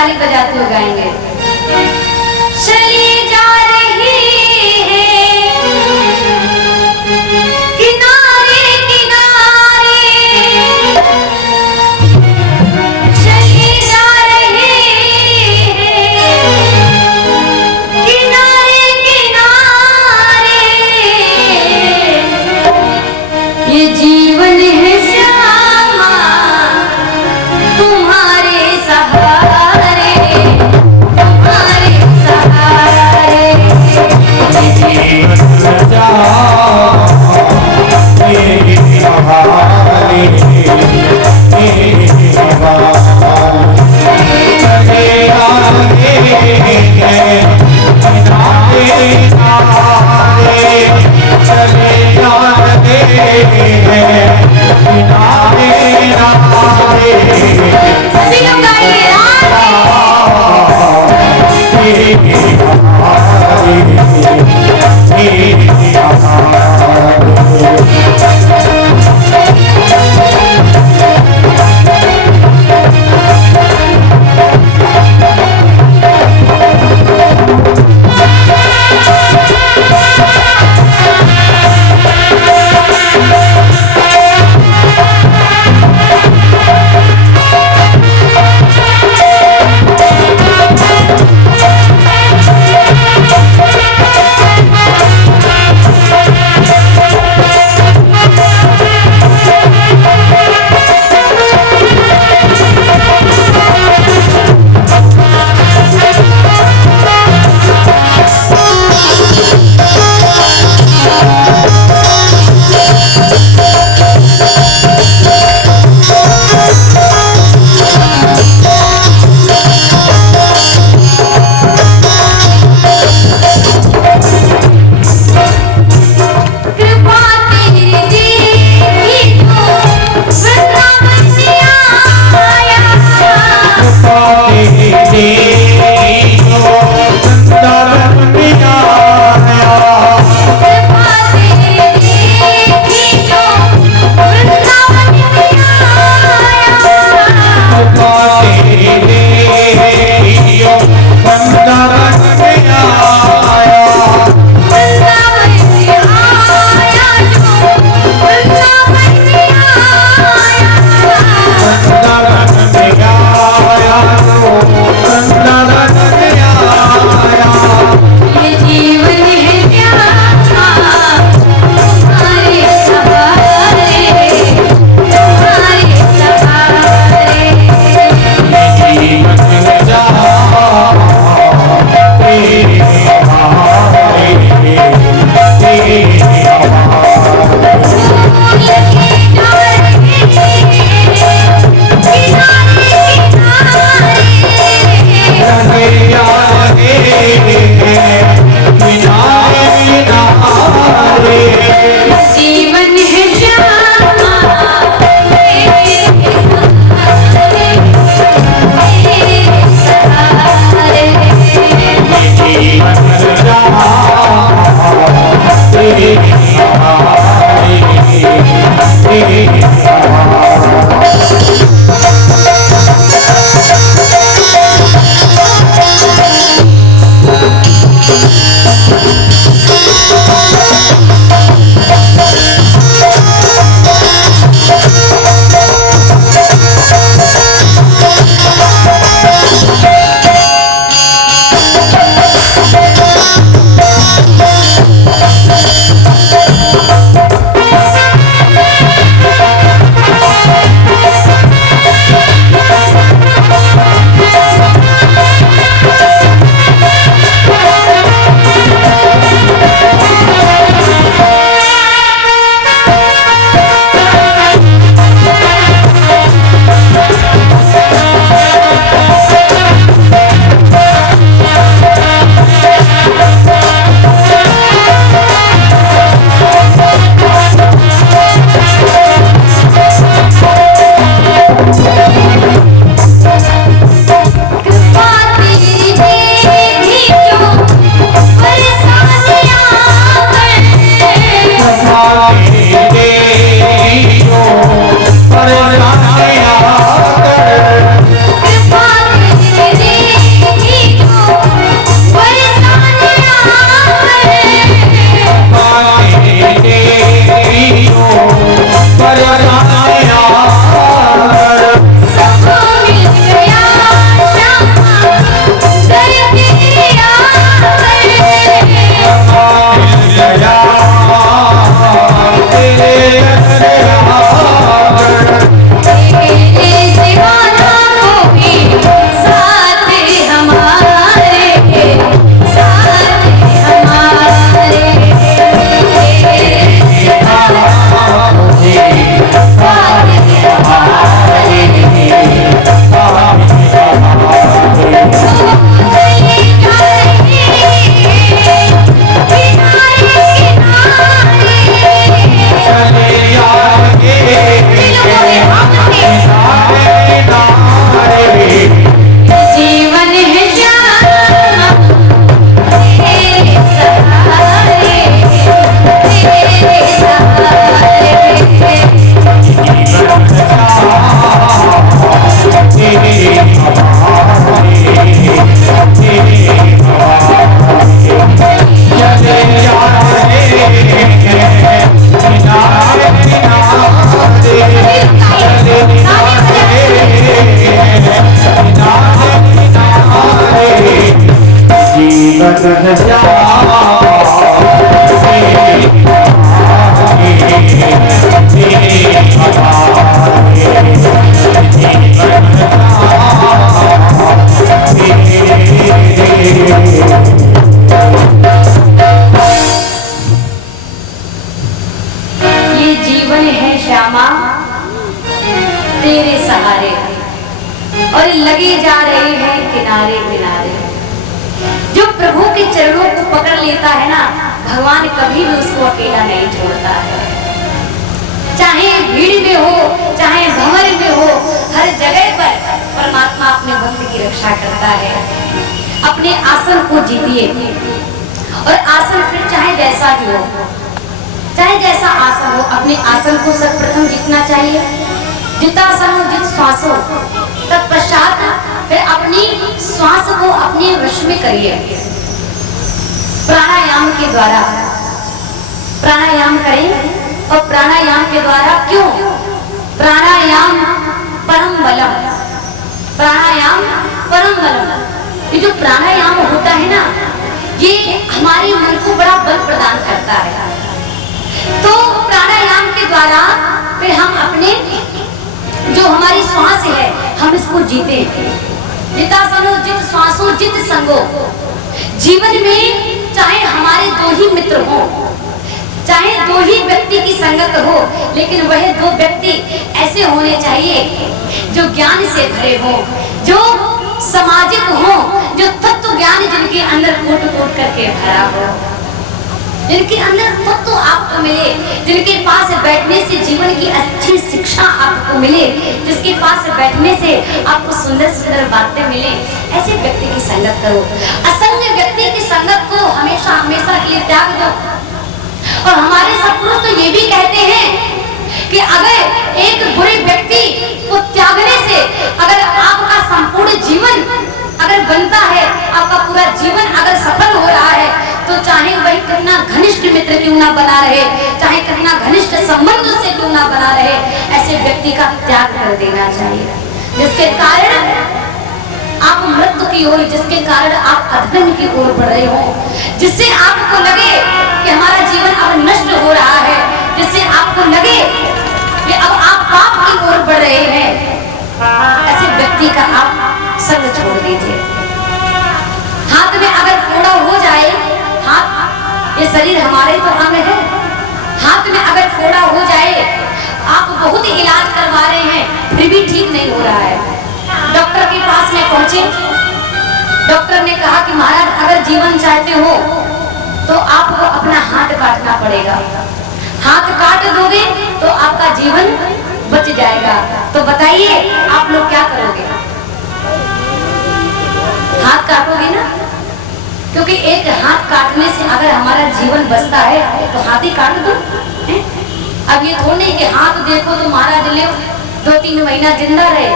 ताली बजाते हुए गाएंगे। चली जा रही है किनारे किनारे, चली जा रही है किनारे किनारे, ये जीवन है श्यामा तुम्हारे सहारे, तुम्हारे सहारे, ये जीवन जा मेरे सहारे, मेरे सहारे, चले आगे किनारे किनारे, चले आगे किनारे किनारे, सभी लोग गाइए सहारे और लगे जा रहे हैं किनारे किनारे। जो प्रभु के चरणों को पकड़ लेता है ना, भगवान कभी भी उसको अकेला नहीं छोड़ता है। चाहे भीड़ में हो, चाहे भंवर में हो, हर जगह पर परमात्मा अपने भक्त की रक्षा करता है। अपने आसन को जीतिए, और आसन फिर चाहे जैसा भी हो, चाहे जैसा आसन हो, अपने आसन को सर्वप्रथम जीतना चाहिए। जितासन हो जित श्वास हो, तत्पश्चात फिर अपनी श्वास को अपने वश में करिए। प्राणायाम के द्वारा प्राणायाम करें, और प्राणायाम के द्वारा क्यों? प्राणायाम परम बलम, प्राणायाम परम बलम। ये जो प्राणायाम होता है ना, ये हमारे मन को बड़ा बल प्रदान करता है। तो प्राणायाम के द्वारा फिर हम अपने जो हमारी श्वास है, हम इसको जीते। जितासनो जित श्वासो जित संगो। जीवन में चाहे हमारे दो ही मित्र हो, चाहे दो ही व्यक्ति की संगत हो, लेकिन वह दो व्यक्ति ऐसे होने चाहिए जो ज्ञान से भरे हो, जो सामाजिक हो, जो तत्व ज्ञान जिनके अंदर कोट कोट करके भरा हो, जिनके अंदर तत्व आपको मिले, जिनके पास बैठने से जीवन की अच्छी शिक्षा आपको मिले, जिसके पास बैठने से आपको सुंदर सुंदर बातें मिले, ऐसे व्यक्ति की संगत करो। असंग व्यक्ति की संगत को हमेशा हमेशा के लिए त्याग दो। और हमारे सत्पुरुष तो ये भी कहते हैं कि अगर एक बुरे व्यक्ति को त्यागने से अगर आपका संपूर्ण जीवन अगर बनता है, आपका पूरा जीवन अगर सफल हो रहा है, तो चाहे वही कितना घनिष्ठ मित्र क्यों ना बना रहे, चाहे कितना घनिष्ठ संबंध से क्यों ना बना रहे, ऐसे व्यक्ति का त्याग कर देना चाहिए, जिसके कारण आप मृत्यु की ओर, जिसके कारण आप अधर्म की ओर बढ़ रहे हो, जिससे आपको लगे कि हमारा जीवन अब नष्ट हो रहा है, जिससे आपको लगे कि अब आप पाप की ओर बढ़ रहे हैं, ऐसे व्यक्ति का आप संग छोड़ दीजिए। हाथ में अगर फोड़ा हो जाए, हाथ ये शरीर हमारे तो अंग है, हाथ में अगर फोड़ा हो जाए, आप बहुत इलाज करवा रहे हैं फिर भी ठीक नहीं हो रहा है, डॉक्टर के पास में पहुंचे, डॉक्टर ने कहा कि महाराज अगर जीवन चाहते हो तो आपको अपना हाथ काटना पड़ेगा, हाथ काट दोगे तो आपका जीवन बच जाएगा। तो बताइए आप लोग क्या करोगे? हाथ काटोगे ना, क्योंकि एक हाथ काटने से अगर हमारा जीवन बचता है तो हाथ ही काट दो। अब ये थोड़ी नहीं कि हाथ देखो तो महाराज ले 2-3 महीना जिंदा रहे,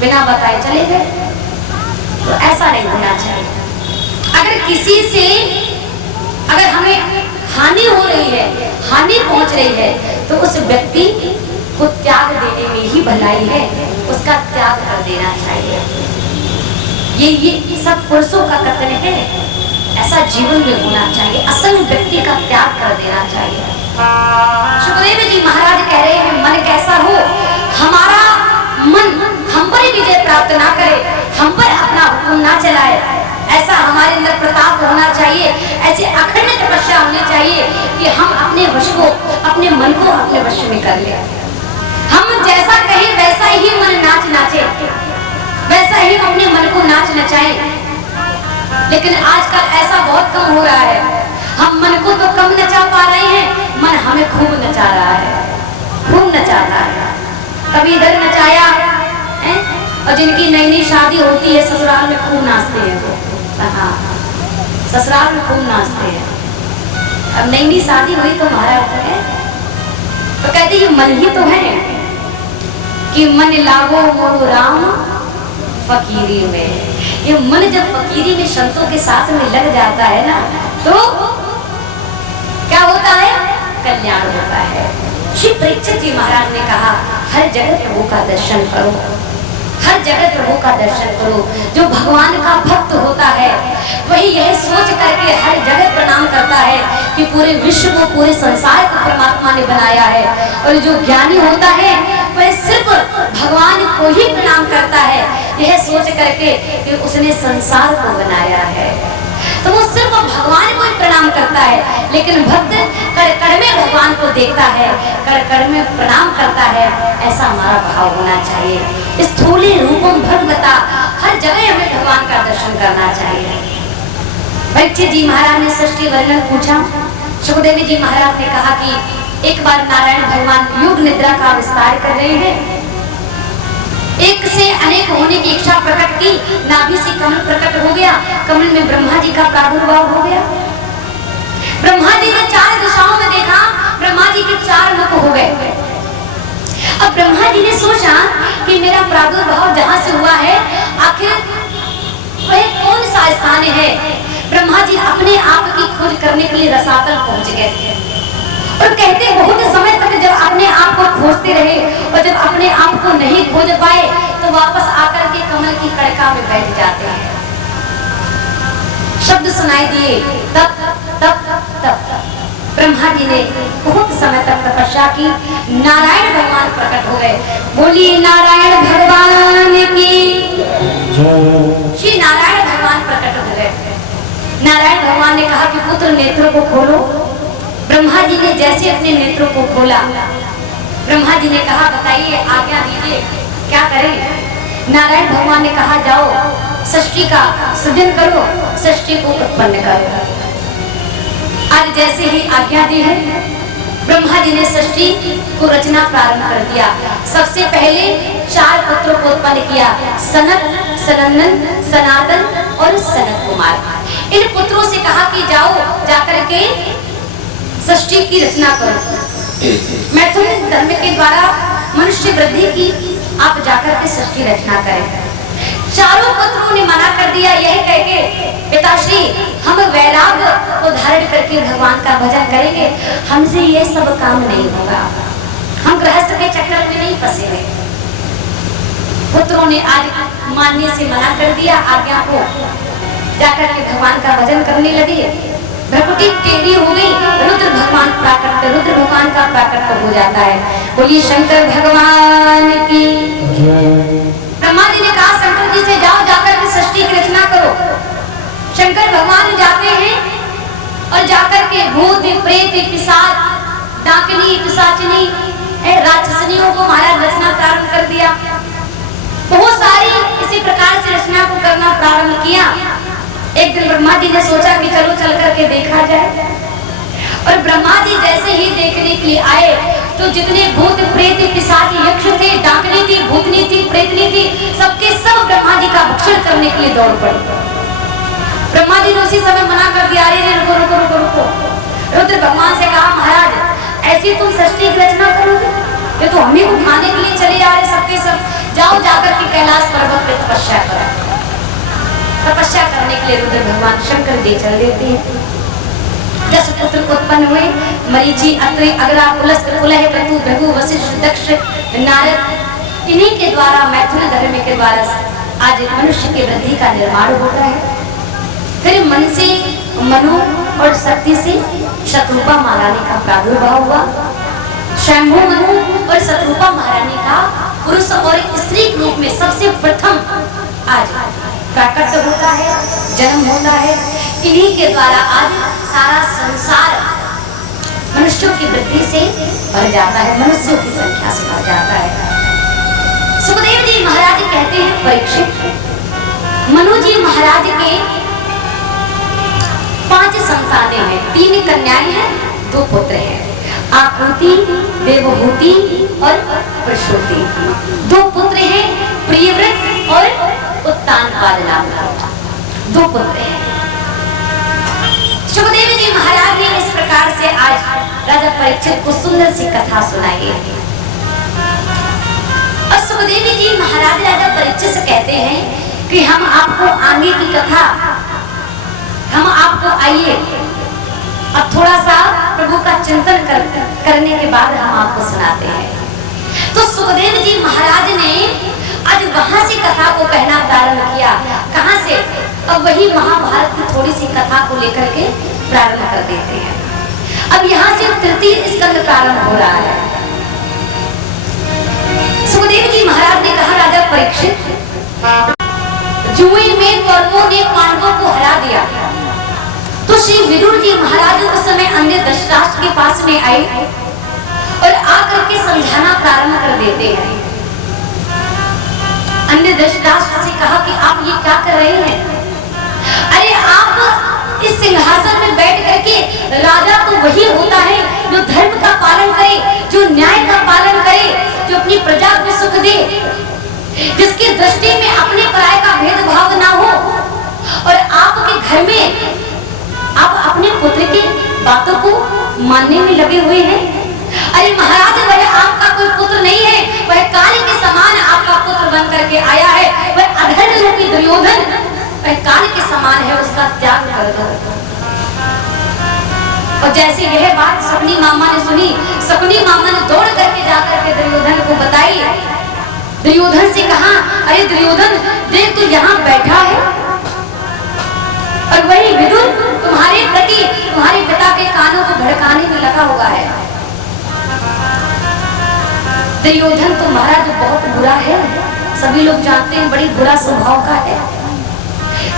बिना बताए चले गए, तो ऐसा नहीं होना चाहिए। अगर किसी से अगर हमें हानि हो रही है, हानि पहुंच रही है, तो उस व्यक्ति को त्याग देने में ही भलाई है, उसका त्याग कर देना चाहिए। ये सब पुरुषों का कथन है, ऐसा जीवन में होना चाहिए, असंग व्यक्ति का त्याग कर देना चाहिए। सुखदेव जी महाराज कह रहे हैं मन कैसा हो, हमारा मन हम पर विजय प्राप्त ना करे, हम पर अपना हुक्म ना चलाए, ऐसा हमारे अंदर प्रताप होना चाहिए, ऐसे अखंड तपस्या होनी चाहिए कि हम अपने वश को, अपने मन को अपने वश में कर ले। हम जैसा कहें वैसा ही मन नाच नाचे, वैसा ही अपने मन को नाच नचाए। लेकिन आजकल ऐसा बहुत कम हो रहा है, हम मन को तो कम नचा पा रहे हैं, मन हमें खूब नचा रहा है, खूब नचा रहा है। कभी इधर नचाया है, और जिनकी नई नई शादी होती है ससुराल में खूब नाचते हैं वो, हाँ ससुराल में खूब नाचते हैं। अब नई नई शादी हुई तो महाराज है तो कहते ये मन ही तो है कि मन लागो मोरो राम फकीरी में। ये मन जब फकीरी में संतों के साथ में लग जाता है ना, तो क्या होता है? कल्याण होता है। श्री परीक्षित जी महाराज ने कहा हर जगह प्रभु का दर्शन करो, हर जगह प्रभु का दर्शन करो। जो भगवान का भक्त होता है वही यह सोच करके हर जगह प्रणाम करता है कि पूरे विश्व को, पूरे संसार को परमात्मा ने बनाया है। और जो ज्ञानी होता है वह सिर्फ भगवान को ही प्रणाम करता है, यह सोच करके कि उसने संसार को बनाया है। तो वो सिर्फ भगवान को प्रणाम करता है, लेकिन भक्त कड़ में भगवान को देखता है, कड़ में प्रणाम करता है। ऐसा हमारा भाव होना चाहिए। स्थूली रूपम भगवता, हर जगह हमें भगवान का दर्शन करना चाहिए। परीक्षित जी महाराज ने सृष्टि वर्णन पूछा। सुखदेव जी महाराज ने कहा कि एक बार नारायण भगवान योग निद्रा का विस्तार कर रहे हैं। एक से अनेक होने की इच्छा प्रकट की, नाभि से कमल प्रकट हो गया, कमल में ब्रह्मा जी का प्रादुर्भाव हो गया। ब्रह्मा जी ने चार दिशाओं में देखा, ब्रह्मा जी के चार मुख हो गए। अब ब्रह्मा जी ने सोचा कि मेरा प्रादुर्भाव जहां से हुआ है, आखिर वह कौन सा स्थान है। ब्रह्मा जी अपने आप की खोज करने के लिए रसातल पहुंच गए और कहते बहुत समय तक जब अपने आप को खोजते रहे और जब अपने आप को नहीं खोज पाए तो वापस आकर के कमल की कड़का में बैठ जाते हैं। शब्द सुनाई दिए, तब तब तब ब्रह्मा जी ने बहुत समय तक तपस्या की, नारायण भगवान प्रकट हो गए। बोलिए नारायण भगवान की। श्री नारायण भगवान प्रकट हो गए। नारायण भगवान ने कहा कि पुत्र नेत्रों को खोलो। ब्रह्मा जी ने जैसे अपने नेत्रों को खोला, ब्रह्मा जी ने कहा बताइए आज्ञा दीजिए क्या करें। नारायण भगवान ने कहा जाओ सृष्टि का सृजन करो, सृष्टि को उत्पन्न करो। आज जैसे ही आज्ञा दी है, ब्रह्मा जी ने सृष्टि को रचना प्रारंभ कर दिया। सबसे पहले 4 पुत्रों को उत्पन्न किया, सनक, सनंदन, सनातन और सनत कुमार। इन पुत्रों से कहा कि जाओ जाकर के सृष्टि की रचना करो। मैथुन धर्म के द्वारा मनुष्य वृद्धि की आप जाकर के सृष्टि रचना करें। चारों पुत्रों ने मना कर दिया, यही कह के पिताश्री हम वैराग्य को धारण करके भगवान का भजन करेंगे, हमसे ये सब काम नहीं होगा, हम गृहस्थ के चक्कर में नहीं फंसेंगे। पुत्रों ने आज मानने से मना कर दिया आज्ञा को, जाकर के भगवान का भजन करने लगे। भ्रकुटी टेढ़ी हो गई, रुद्र भगवान का प्राकट्य हो जाता है। बोलिए शंकर भगवान की। ब्रह्मा जी ने कहा शंकर जी से जाओ जाकर के सृष्टि की रचना करो। शंकर भगवान जाते हैं और जाकर के भूत प्रेत पिशाच डाकिनी पिशाचिनी राक्षसनियों को महाराज रचना प्रारंभ कर दिया। बहुत सारी इसी प्रकार से रचना को करना प्रारंभ किया। एक दिन ब्रह्मा जी ने सोचा कि चलो चल करके देखा जाए, और ब्रह्मा जी जैसे ही देखने के लिए आए तो जितने भूत प्रेत पिशाच यक्ष थे, डाकनी थी, भूतनी थी, प्रेतनी थी, सबके सब ब्रह्मा जी का भक्षण करने के लिए दौड़ पड़े। ब्रह्मा जी ने उसी समय मना कर दिया, अरे रुको रुको रुको रुको। रुद्र भगवान से कहा महाराज ऐसी तुम सृष्टि की रचना करोगे, ये तो हमें उठाने के लिए चले जा रहे सबके सब, जाओ जाकर के कैलाश पर्वत पे तपस्या करो। तपस्या करने के लिए रुद्र भगवान शंकर जी चल देते हैं। 10 पुत्र उत्पन्न हुए, मरीचि, अत्रि, अगरा, पुलस्त्य, पुलह, क्रतु, भृगु, वशिष्ठ, दक्ष, नारद। इन्हीं के द्वारा मैथुन धर्म के द्वारा आज मनुष्य की वृद्धि का निर्माण होता है। फिर मन से मनु और शक्ति से शत्रुपा महारानी का प्रादुर्भाव हुआ। शंभु मनु और शत्रुपा महारानी का पुरुष और स्त्री के रूप में सबसे प्रथम आज प्राकट्य होता है, जन्म होता है। इन्हीं के द्वारा आज सारा संसार मनुष्यों की वृद्धि से बढ़ जाता है, मनुष्यों की संख्या से बढ़ जाता है। सुखदेव जी महाराज कहते हैं परीक्षित, मनु जी महाराज के 5 संतानें हैं, 3 कन्याएं हैं, 2 पुत्र हैं, आकृति, देवभूति और प्रसूति। 2 पुत्र हैं, प्रियव्रत और उत्तानपाद नाम का 2 पुत्र हैं। सुखदेव जी महाराज ने इस प्रकार से आज राजा परीक्षित को सुंदर सी कथा सुनाई है। और सुखदेव जी महाराज राजा परीक्षित से कहते हैं कि हम आपको आगे की कथा, हम आपको आइए अब थोड़ा सा प्रभु का चिंतन करने के बाद हम आपको सुनाते हैं। तो सुखदेव जी महाराज ने आज वहां से कथा को कहना प्रारंभ किया। कहां से? अब वही महाभारत की थोड़ी सी कथा को लेकर के प्रारंभ कर देते हैं। अब यहाँ से तृतीय स्कंद प्रारंभ हो रहा है। सुखदेव जी महाराज ने कहा राजा परीक्षित, जुए में कौरवों ने पांडवों को हरा दिया, तो श्री विदुर जी महाराज उस समय अन्य धृतराष्ट्र के पास में आए और आकर के समझाना प्रारंभ कर देते हैं। अन्य धृतराष्ट्र से कहा कि आप ये क्या कर रहे हैं? अरे आप इस सिंहासन में बैठ करके, राजा तो वही होता है जो धर्म का पालन करे, जो न्याय का पालन करे, जो अपनी प्रजा को सुख दे, जिसकी दृष्टि में अपने पराये का भेदभाव ना हो। और आपके घर में आप अपने पुत्र की बातों को मानने में लगे हुए हैं। अरे महाराज, वह आपका कोई पुत्र नहीं है, वह काल के समान आपका पुत्र बन करके आया है। वह अधर्म रूपी दुर्योधन वह काल के समान है, उसका त्याग कर दो। और जैसे यह बात शकुनी मामा ने सुनी, शकुनी मामा ने दौड़ करके जाकर के दुर्योधन को बताई। दुर्योधन से कहा, अरे दुर्योधन देख, तू यहाँ बैठा है और वही विदुर तुम्हारे प्रति तुम्हारे पिता के कानों को भड़काने में लगा हुआ है। दुर्योधन तो महाराज बहुत बुरा है, सभी लोग जानते हैं, बड़ी बुरा स्वभाव का है।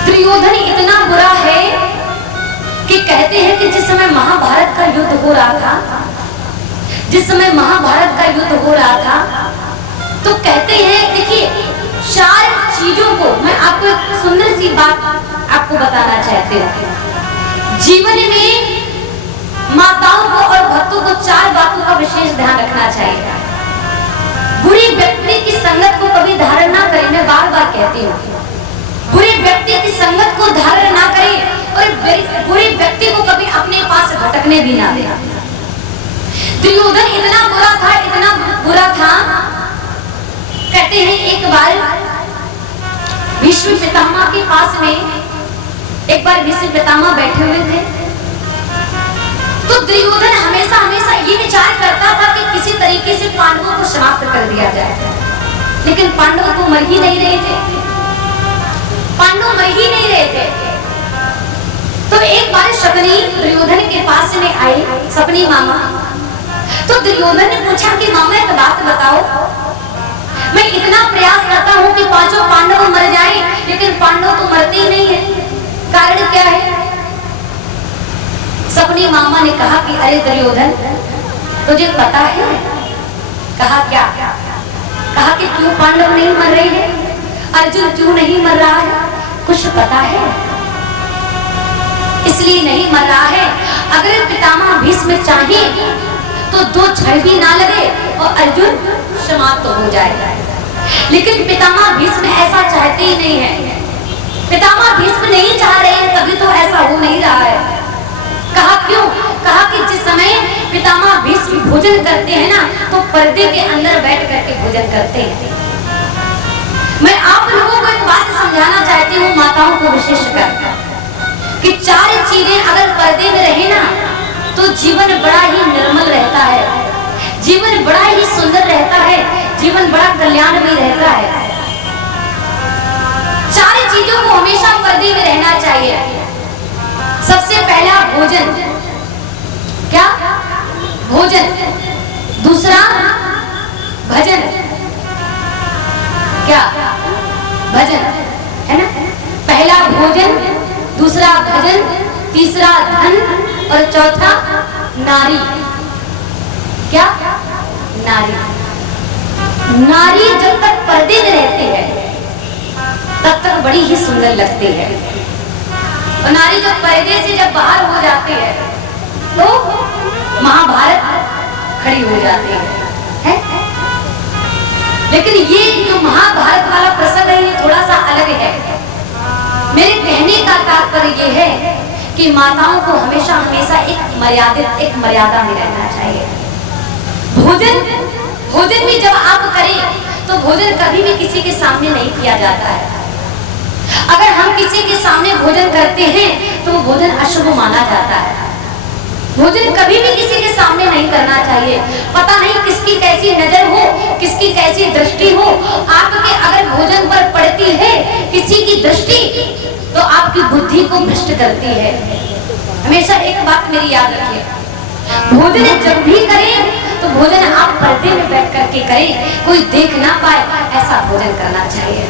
दुर्योधन इतना बुरा है कि कहते हैं कि जिस समय महाभारत का युद्ध हो रहा था, जिस समय महाभारत का युद्ध हो रहा था, तो कहते हैं, देखिए 4 चीजों को मैं आपको एक सुंदर सी बात आपको बताना चाहती हूँ। जीवन में माताओं को और भक्तों को 4 बातों का विशेष ध्यान रखना चाहिए। बुरी व्यक्ति की संगत को कभी धारण ना करें, मैं बार बार कहती हूँ, बुरे व्यक्ति की संगत को धारण ना करें और बुरे व्यक्ति को कभी अपने पास भटकने भी ना दें। दुर्योधन इतना बुरा था, इतना बुरा था, कहते हैं एक बार भीष्म पितामह के पास में एक बार भीष्म पितामह बैठे हुए थे, तो दुर्योधन हमेशा हमेशा ये विचार करता था कि किसी तरीके से पांडवों को समाप्त कर दिया जाए, लेकिन पांडव तो मर ही नहीं रहे थे, पांडव मर ही नहीं रहे थे। तो एक बार शकुनी दुर्योधन के पास में आई, शकुनी मामा। तो दुर्योधन ने पूछा कि मामा एक बात बताओ, मैं इतना प्रयास करता हूँ कि 5 पांडव मर जाएं, लेकिन पांडव तो मरते ही नहीं है, कारण क्या है? शकुनी मामा ने कहा कि अरे दुर्योधन, तुझे पता है? कहा क्या? कहा कि क्यों पांडव नहीं मर रहे हैं, अर्जुन क्यों नहीं मर रहा है, कुछ पता है? इसलिए नहीं मर रहा है, अगर पितामह भीष्म चाहे तो 2 क्षण भी ना लगे और अर्जुन समाप्त हो जाएगा, लेकिन पितामह भीष्म ऐसा चाहते ही नहीं है। पितामह भीष्म नहीं चाह रहे हैं, तभी तो ऐसा हो नहीं रहा है। कहा क्यों? कहा कि जिस समय पितामह भीष्म भोजन करते हैं ना, तो पर्दे के अंदर बैठ करके भोजन करते हैं। मैं आप लोगों को एक बात समझाना चाहती हूँ, माताओं को विशेषकर, कि 4 चीजें अगर पर्दे में रहे ना, तो जीवन बड़ा ही निर्मल रहता है, जीवन बड़ा ही सुंदर रहता है, जीवन बड़ा कल्याण भी रहता है। 4 चीजों को हमेशा पर्दे में रहना चाहिए। सबसे पहला भोजन, क्या? भोजन। दूसरा भजन, क्या? भजन, है ना? पहला भोजन, दूसरा भजन, तीसरा धन और चौथा नारी। क्या? नारी। नारी जब तक पर्दे में रहती है तब तक बड़ी ही सुंदर लगती है, और नारी जब पर्दे से जब बाहर हो जाती है तो महाभारत खड़ी हो जाती है? लेकिन ये जो महाभारत वाला प्रसंग है, ये थोड़ा सा अलग है। मेरे कहने का तात्पर्य ये है कि माताओं को हमेशा हमेशा एक मर्यादा में रहना चाहिए। भोजन भी जब आप करें तो भोजन कभी भी किसी के सामने नहीं किया जाता है। अगर हम किसी के सामने भोजन करते हैं तो वो भोजन अशुभ माना जाता है। भोजन कभी भी किसी के सामने नहीं करना चाहिए। पता नहीं किसकी कैसी नजर हो, किसकी कैसी दृष्टि हो, आपके अगर भोजन पर पड़ती है किसी की दृष्टि, तो आपकी बुद्धि को भ्रष्ट करती है। हमेशा एक बात मेरी याद रखिए, भोजन जब भी करें तो भोजन आप पर्दे में बैठ करके करें, कोई देख ना पाए, ऐसा भोजन करना चाहिए।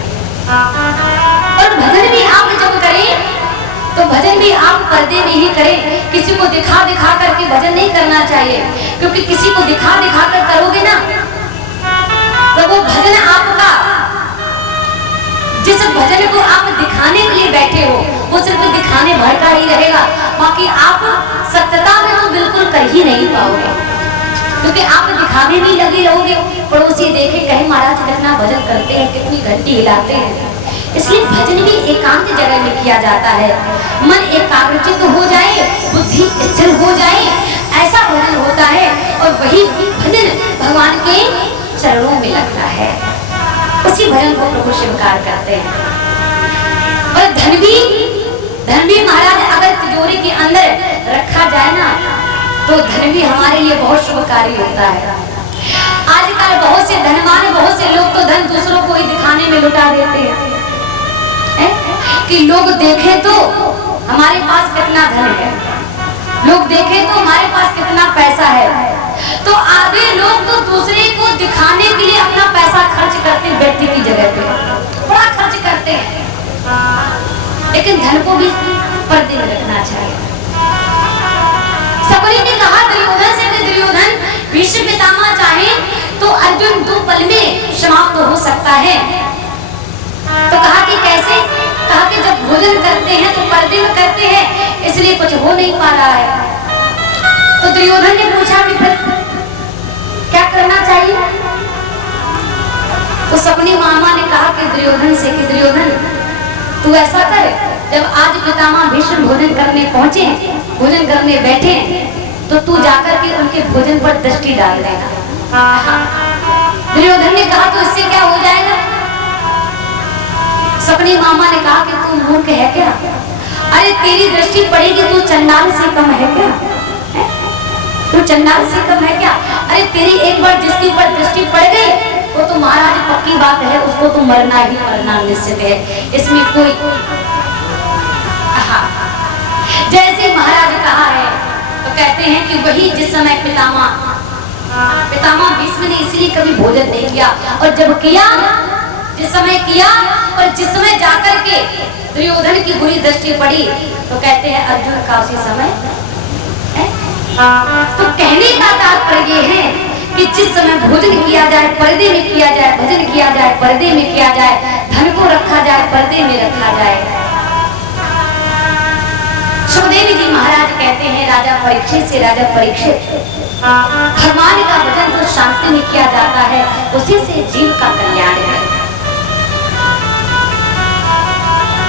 और भजन भी आप जब करें तो भजन भी आप पर्दे में ही करें। किसी को दिखा दिखा करके भजन नहीं करना चाहिए, क्योंकि किसी को दिखा दिखा कर करोगे ना तो वो भजन आपका, जिस भजन को आप दिखाने के लिए बैठे हो वो सिर्फ दिखाने भर का ही रहेगा, बाकी आप सत्यता में तो बिल्कुल कर ही नहीं पाओगे, क्योंकि आप दिखावे में लगे रहोगे। पड़ोसी देखे कहे महाराज कितना भजन करते हैं, कितनी घंटी हिलाते हैं। इसलिए भजन भी एकांत जगह में किया जाता है, मन एकाग्रचित्त हो जाए, बुद्धि स्थिर हो जाए, ऐसा भजन होता है। और वही भजन भगवान के चरणों में लगता है, उसी भजन को प्रभु स्वीकार करते हैं। और धन भी महाराज अगर तिजोरी के अंदर रखा जाए ना तो धन भी हमारे लिए बहुत शुभकारी होता है। आजकल बहुत से धनवान, बहुत से लोग तो धन दूसरों को ही दिखाने में लुटा देते हैं, कि लोग देखें तो हमारे पास कितना धन है, लोग देखें तो हमारे पास कितना पैसा है। तो आधे लोग तो दूसरे को दिखाने के लिए अपना पैसा खर्च करते हैं, व्यक्ति की जगह पे बड़ा खर्च करते हैं, लेकिन धन को भी पर्दे में रखना चाहिए। सबरी ने कहा दुर्योधन से कि दुर्योधन भीष्म पितामह चाहे तो अर्जुन 2 पल में समाप्त हो सकता है। तो कहा कि कैसे? कहा कि जब भोजन करते हैं तो पर्दे में करते हैं, इसलिए कुछ हो नहीं पा रहा है। तो दुर्योधन ने पूछा कि फिर क्या करना चाहिए? तो सपनी मामा ने कहा कि दुर्योधन से कि दुर्योधन तू ऐसा कर, जब आज पितामह भीष्म भोजन करने पहुंचे, भोजन करने बैठे, तो तू जाकर के उनके भोजन पर दृष्टि डाल देना। दुर्योधन ने कहा तो इससे क्या हो जाएगा? सपनी मामा ने कहा कि तू मूर्ख है क्या? अरे तेरी दृष्टि पड़ेगी, तू चंडाल से कम है क्या? तू चंडाल से कम है क्या? अरे तेरी एक बार जिसकी पर दृष्टि पड़ गई वो तो महाराज पक्की बात है, उसको तो मरना ही मरना निश्चित है, इसमें कोई। जैसे महाराज कहा है तो कहते हैं कि वही जिस समय पितामह भीष्म ने इसलिए कभी भोजन नहीं किया, और जब किया, जिस समय किया और जिस समय जाकर के दुर्योधन की बुरी दृष्टि पड़ी तो कहते हैं अर्जुन का उसी समय। तो कहने का तात्पर्य ये है कि जिस समय भोजन किया जाए पर्दे में किया जाए, भजन किया जाए पर्दे में किया जाए, धन को रखा जाए पर्दे में रखा जाए। सुखदेव जी महाराज कहते हैं राजा परीक्षित से, राजा परीक्षित भगवान का भजन तो शांति में किया जाता है, उसी से जीव का कल्याण है।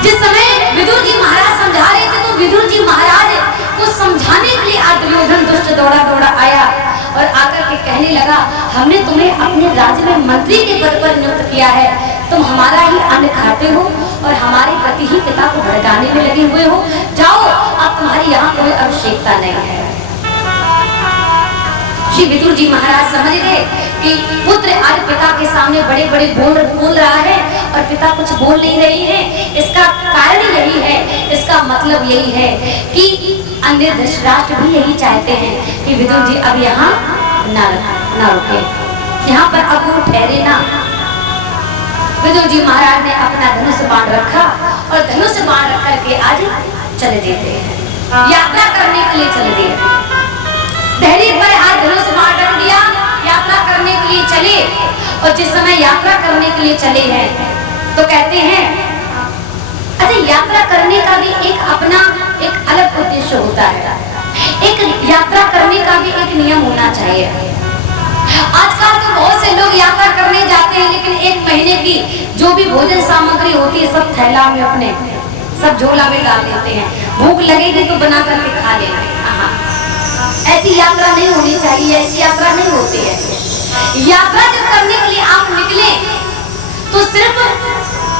जिस समय विदुर जी महाराज समझा रहे थे तो विदुर जी महाराज को समझाने के लिए दुर्योधन दुष्ट दौड़ा दौड़ा आया और आकर के कहने लगा, हमने तुम्हें अपने राज्य में मंत्री के पद पर नियुक्त किया है, तुम हमारा ही अन्न खाते हो और हमारे प्रति ही पिता को भड़काने में लगे हुए हो, जाओ अब तुम्हारी यहाँ कोई आवश्यकता नहीं है। श्री विदुर जी महाराज समझ गए कि पुत्र आज पिता के सामने बड़े बड़े बोल रहा है और पिता कुछ बोल नहीं रही है। इसका कारण यही है, इसका मतलब यही है कि अन्य धृतराष्ट्र भी यही चाहते हैं कि विदुर जी अब यहाँ ना रुके, यहाँ पर अब वो ठहरे ना। विदुर जी महाराज ने अपना धनुष बाण रखा और धनुष बाण रख करके आज चले देते हैं, यात्रा करने के लिए चले दिए। दहली पर आज धनुष बाण रख दिया, यात्रा करने के लिए चले। और जिस समय यात्रा करने के लिए चले हैं तो कहते हैं, अच्छा यात्रा करने का भी एक अपना एक अलग उद्देश्य होता है, एक यात्रा करने का भी एक नियम होना चाहिए। आजकल तो बहुत से लोग यात्रा करने जाते हैं, लेकिन 1 महीने की जो भी भोजन सामग्री होती है सब थैला में अपने सब झोला में डाल देते हैं, भूख लगेगी तो बना करके खा लेंगे। ऐसी यात्रा नहीं होनी चाहिए, ऐसी यात्रा नहीं होती है। यात्रा जब करने के लिए आप निकले तो सिर्फ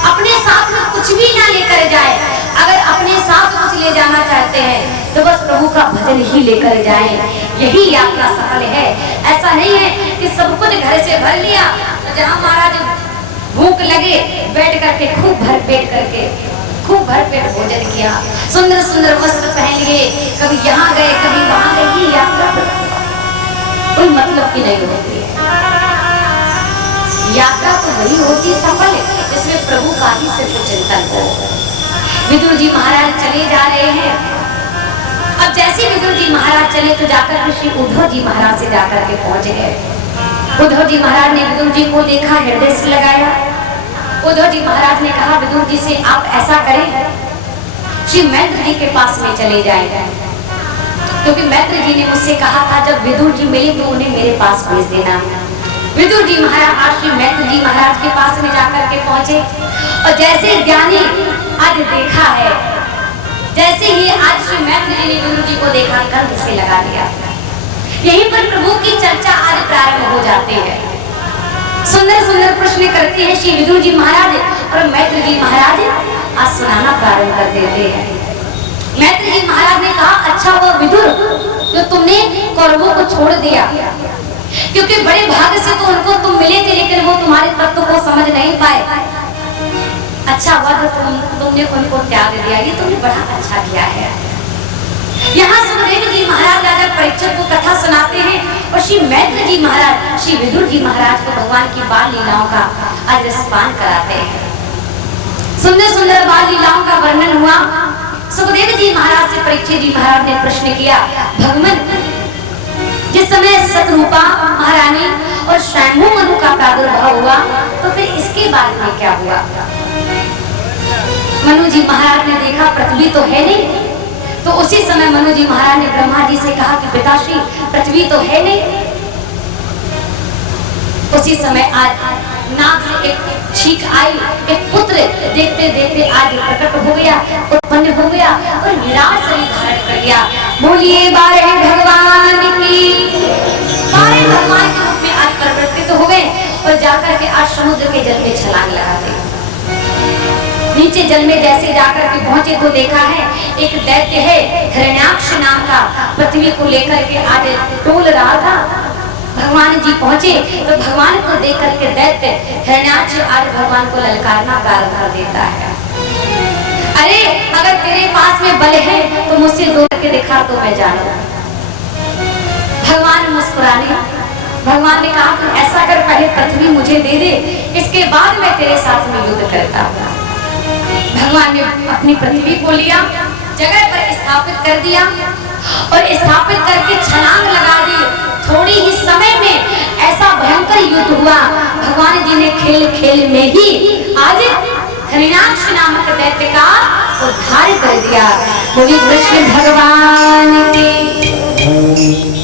अपने साथ में कुछ भी ना लेकर जाए। अगर अपने साथ कुछ ले जाना चाहते हैं तो बस प्रभु का भजन ही लेकर जाएं, यही यात्रा सफल है। ऐसा नहीं है कि सब कुछ घर से भर लिया, तो जहाँ महाराज भूख लगे बैठ करके खूब भर पेट करके खूब भरपेट भोजन किया, सुंदर सुंदर वस्त्र पहन लिए, कभी यहाँ गए कभी वहां गए। ये यात्रा कोई मतलब की नहीं होती है। यात्रा तो वही होती सफल जिसमें प्रभु का ही सिर्फ चिंतन हो, विदुर जी महाराज चले जा रहे हैं। अब जैसे विदुर जी महाराज चले तो जाकर ऋषि उद्धव जी महाराज से जाकर के पहुंच गए। उद्धव जी महाराज ने विदुर जी को देखा, हृदय से लगाया। उद्धव जी महाराज ने कहा विदुर जी से आप ऐसा करें, श्री मैत्र जी के पास में चले जाएं, क्योंकि मैत्र जी ने मुझसे कहा था जब विदुर जी मिले तो उन्हें मेरे पास भेज देना। विदुर जी महाराज आज श्री मैत्र जी महाराज के पास में जाकर के पहुंचे और जैसे ज्ञानी आज देखा है, जैसे ही आज श्री मैत्र जी ने विदुर जी को देखा, कंठ से लगा लिया। यहीं पर प्रभु की चर्चा आज प्रारंभ हो जाती है। सुंदर सुंदर प्रश्न करते हैं श्री विदुर जी महाराज और मैत्र जी महाराज आज सुनाना प्रारंभ कर देते हैं। मैत्र जी महाराज ने कहा अच्छा वो विदुर जो तुमने कौरवों को छोड़ दिया, क्योंकि बड़े भाग्य से तो उनको तुम मिले थे लेकिन वो तुम्हारे तत्व को समझ नहीं पाए। अच्छा हुआ जो तुमने उनको त्याग दिया, ये तुमने बड़ा अच्छा किया है। यहाँ सुखदेव जी महाराज राजा परीक्षित को कथा सुनाते हैं और श्री मैत्र जी महाराज श्री विदुर जी महाराज को भगवान की बाल लीलाओं का आज रसपान कराते हैं। सुंदर सुंदर बाल लीलाओं का वर्णन हुआ। सुखदेव जी महाराज से परीक्षित जी महाराज ने प्रश्न किया, भगवान जिस समय सतरूपा महारानी और स्वयंभू मनु का प्रादुर्भाव हुआ तो फिर इसके बाद में क्या हुआ? मनु जी महाराज ने देखा पृथ्वी तो है नहीं, तो उसी समय मनु जी महाराज ने ब्रह्मा जी से कहा कि पिताश्री पृथ्वी तो है नहीं। उसी समय आज नाक से एक छींक आई, एक पुत्र देखते देखते आज प्रकट हो गया, उत्पन्न हो गया और विराट शरीर धारण कर गया। बोलिए बारे भगवान की, बारे भगवान के रूप में आज प्रकट हो गए और जाकर के आज समुद्र के जल में छलांग लगाते। नीचे जल में जैसे जाकर के पहुंचे तो देखा है एक दैत्य है हिरण्याक्ष नाम का, पृथ्वी को लेकर के आज टोल रहा था। भगवान जी पहुंचे तो भगवान को देख करके दैत्य हिरण्याक्ष आज भगवान को ललकारना प्रारंभ कर देता है। अरे अगर तेरे पास में बल है तो मुझसे दो करके दिखा तो मैं जानूं। भगवान मुस्कुराने, भगवान ने कहा तू ऐसा कर, पहले पृथ्वी मुझे दे दे, इसके बाद मैं तेरे साथ में युद्ध करता हूँ। भगवान ने अपनी पृथ्वी को लिया, जगह पर स्थापित कर दिया और स्थापित करके छलांग लगा दी। थोड़ी ही समय में ऐसा भयंकर युद्ध हुआ, भगवान जी ने खेल खेल में ही आज हिरण्याक्ष नामक दैत्य का उद्धार कर दिया। बोलिए कृष्ण भगवान की।